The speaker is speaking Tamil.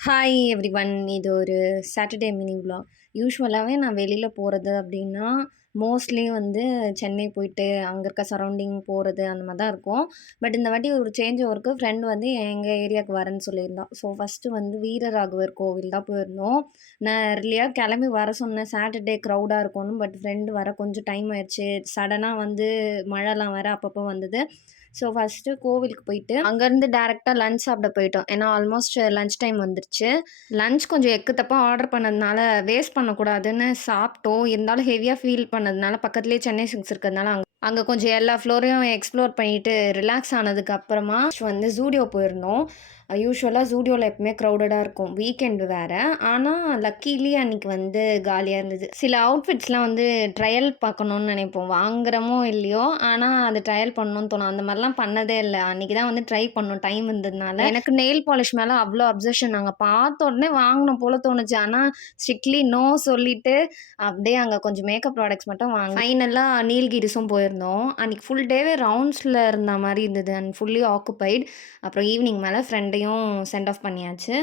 Hi everyone. இது ஒரு சாட்டர்டே மினி விலாக். யூசுவலாவே நான் வெளியில போறது அப்டின்னா, மோஸ்ட்லி வந்து சென்னை போயிட்டு, அங்க இருக்க சரவுண்டிங் போறது அந்த மாரி தான் இருக்கும். பட் இந்த வாட்டி ஒரு சேஞ்ச் ஓவருக்கு ஃப்ரெண்ட் வந்து எங்க ஏரியாவுக்கு வரேன்னு சொல்லியிருந்தா. ஸோ ஃபர்ஸ்ட்டு வந்து வீரராகவர் கோவில் தான் போயிருந்தோம். நான் எர்லியா கிளம்பி வர சொன்னேன். சாட்டர்டே க்ரவுடா இருக்கும்னு. பட் ஃப்ரெண்ட் வர கொஞ்சம் டைம் ஆயிடுச்சு. சடனா வந்து மழைலாம் வேற அப்பப்போ வந்தது. ஸோ ஃபர்ஸ்ட்டு கோவிலுக்கு போயிட்டு, அங்கருந்து டைரக்ட்டா லஞ்ச் சாப்பிட போயிட்டோம். ஏன்னா ஆல்மோஸ்ட் லஞ்ச் டைம் வந்துருச்சு. லஞ்ச் கொஞ்சம் எக்கு தப்பா ஆர்டர் பண்ணதுனால, வேஸ்ட் பண்ணக்கூடாதுன்னு சாப்பிட்டோம். இருந்தாலும் ஹெவியா ஃபீல் பண்ணதுனால, பக்கத்திலேயே சென்னை சில்க்ஸ் இருக்கிறதுனால, அங்க அங்க கொஞ்சம் எல்லா ஃப்ளோரையும் எக்ஸ்ப்ளோர் பண்ணிட்டு, ரிலாக்ஸ் ஆனதுக்கு அப்புறமா வந்து ஜூடியோ போயிருந்தோம். யூசுவலா ஜூடியோல எப்பவுமே க்ரவுடடா இருக்கும். வீக்கெண்ட் வேற. ஆனா லக்கீலி அன்னைக்கு வந்து காலியா இருந்தது. சில அவுட்ஃபிட்ஸ்லாம் வந்து ட்ரையல் பார்க்கணும்னு நினைப்போம். வாங்குறோமோ இல்லையோ, ஆனா அது ட்ரையல் பண்ணணும்னு தோணும். அந்த மாரிலாம் பண்ணதே இல்ல. அன்னைக்கு தான் வந்து ட்ரை பண்ணோம் டைம் இருந்ததுனால. எனக்கு நெயில் பாலிஷ் மேல அவ்ளோ அப்சஷன். நாங்க பார்த்த உடனே வாங்கணும் போல தோணுச்சு. ஆனா ஸ்ட்ரிக்ட்லி நோ சொல்லிட்டு, அப்படியே அங்க கொஞ்சம் மேக்கப் ப்ராடக்ட்ஸ் மட்டும் ஃபைனலா நீல்கிரிஸும் போயிருந்தோம். அன்னைக்கு ஃபுல் டேவே ரவுண்ட்ஸ்ல இருந்த மாரி இருந்தது. And fully occupied. அப்புறம் ஈவினிங் மேல ஃப்ரெண்டையும் சென்ட் ஆஃப் பண்ணியாச்சு.